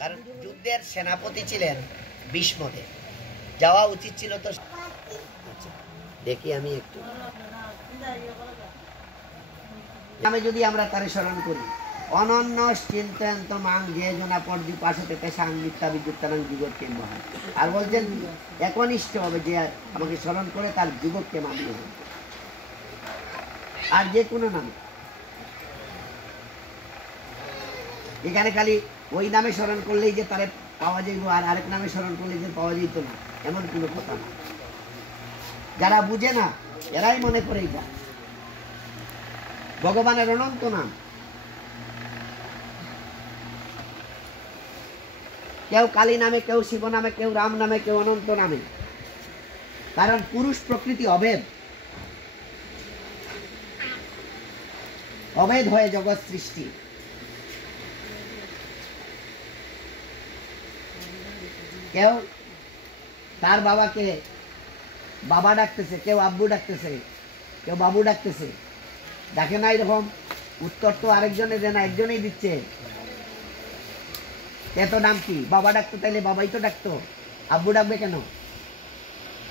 কারণ যুদ্ধের সেনাপতি ছিলেন ভীষ্মদেব, যাওয়া উচিত ছিল। তো দেখি আমি একটু যদি আমরা তারে স্মরণ করি, অনন্য চিন্তয়ন্ত মাং যে জনা পর্যুপাসতে তেষাং মিথ্যা বিদ্যুত্তানাং যুগকে মহান। আর বলছেন একনিষ্ঠ হবে যে আমাকে স্মরণ করে তার যুগকে মানতে হবে। আর যে কোনো নাম, এখানে খালি ওই নামে স্মরণ করলেই যে তারে পাওয়া যাইব আর আরেক নামে স্মরণ করলে যে পাওয়া যেত না, এমন কোনো কথা না। যারা বুঝে না এরাই মনে করে এটা ভগবানের অনন্ত নাম। কেউ কালী নামে, কেউ শিব নামে, কেউ রাম নামে, কেউ অনন্ত নামে। কারণ পুরুষ প্রকৃতি অভেদ, অভেদ হয়ে জগৎ সৃষ্টি। কেউ তার বাবাকে বাবা ডাকতেছে, কেউ আব্বু ডাকতেছে, কেউ বাবু ডাকতেছে। দেখে না এরকম উত্তর তো আরেকজনে দেয় না, একজনেই দিচ্ছে। এত নাম কি? বাবা ডাকতো, তাইলে বাবাই তো ডাকতো। আব্বু ডাকবে কেন?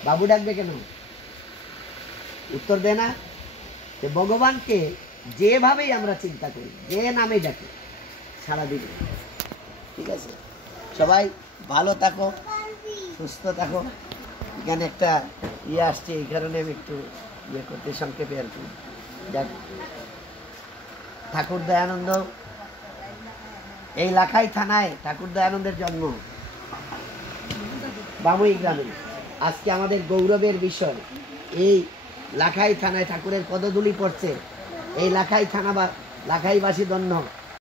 বাবু ডাকবে কেন? উত্তর দেয় না। ভগবানকে যেভাবেই আমরা চিন্তা করি, যে নামে ডাকি, সারা দিন। ঠিক আছে, সবাই ভালো থাকো, সুস্থ থাকো। এখানে একটা ইয়ে আসছে, এই কারণে আমি একটু ইয়ে করতে সংক্ষেপে আর কি। যাক, ঠাকুর দয়ানন্দ এই লাখাই থানায় ঠাকুর দয়ানন্দের জন্ম, বামুই গ্রামে। আজকে আমাদের গৌরবের বিষয়, এই লাখাই থানায় ঠাকুরের পদধূলি পড়ছে। এই লাখাই থানা বা লাখাইবাসী ধন্য।